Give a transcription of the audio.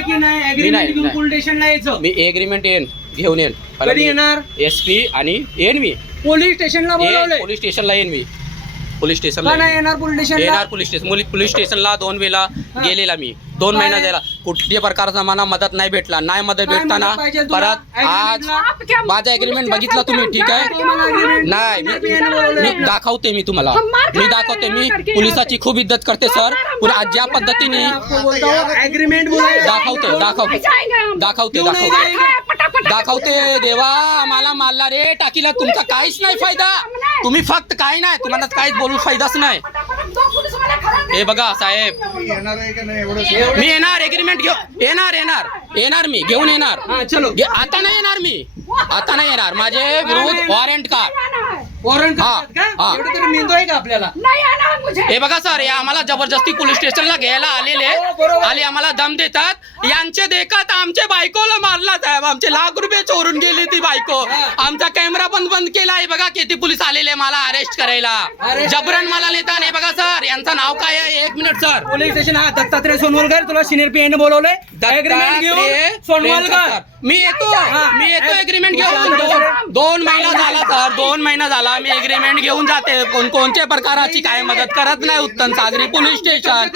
आहे की नाही ऍग्रीमेंट घेऊन पोलीस स्टेशनला यायचं? मी एग्रीमेंट घेऊन येईन. कधी येणार? SP आणि येईन मी पोलीस स्टेशनला बोलवलंय? पोलीस स्टेशनला येईन मी. पोलीस का स्टेशनला नाही येणार पोलीस स्टेशनला? येणार. पोलीस स्टेशनला 2 वेळा गेलेला मी. 2 महिना झाला. कुठल्याही प्रकारचा मला मदत नाही भेटला. नाही मदत काय भेटताना मदत पाहिजे तुला? परत आज agreement माझा एग्रीमेंट बघितला तुम्ही, ठीक आहे? नाही मी दाखवते मी तुम्हाला. मी दाखवते. मी पोलिसाची खूप इज्जत करते सर. पुन्हा ज्या पद्धतीने ऍग्रीमेंट दाखवते देवा आम्हाला मारला रे टाकीला. तुमचा काहीच नाही फायदा. तुम्ही फक्त काही नाही, तुम्हाला काहीच बोलून फायदाच नाही. हे बघा साहेब, मी येणार एग्रीमेंट घेऊन येणार मी घेऊन येणार. आता नाही येणार मी. आता नाही येणार. माझे विरुद्ध वॉरंट मिळतोय का आपल्याला? हे बघा सर, हे आम्हाला जबरदस्ती पोलीस स्टेशनला घ्यायला आले आम्हाला दम देतात. यांचे देखत आमचे बायकोला मारला साहेब. आमचे लाख रुपये चोरून गेली ती बायको. आमचा कॅमेरा पण बंद केला. हे बघा किती पोलीस आलेले मला अरेस्ट करायला. जबरन मला नेतात. हे बघा सर, यांचं नाव काय आहे? 1 minute sir. Police station Dattatray Sonawalkar, तुला सिनियर पीएन बोलवलंय. सोनवलकर मी येतो एग्रीमेंट घेऊन. 2 महिना झाला सर. 2 महिना झाला मी एग्रीमेंट घेऊन जाते. कोणत्या प्रकाराची काय मदत करत नाही उत्तम सागरी पोलीस स्टेशन.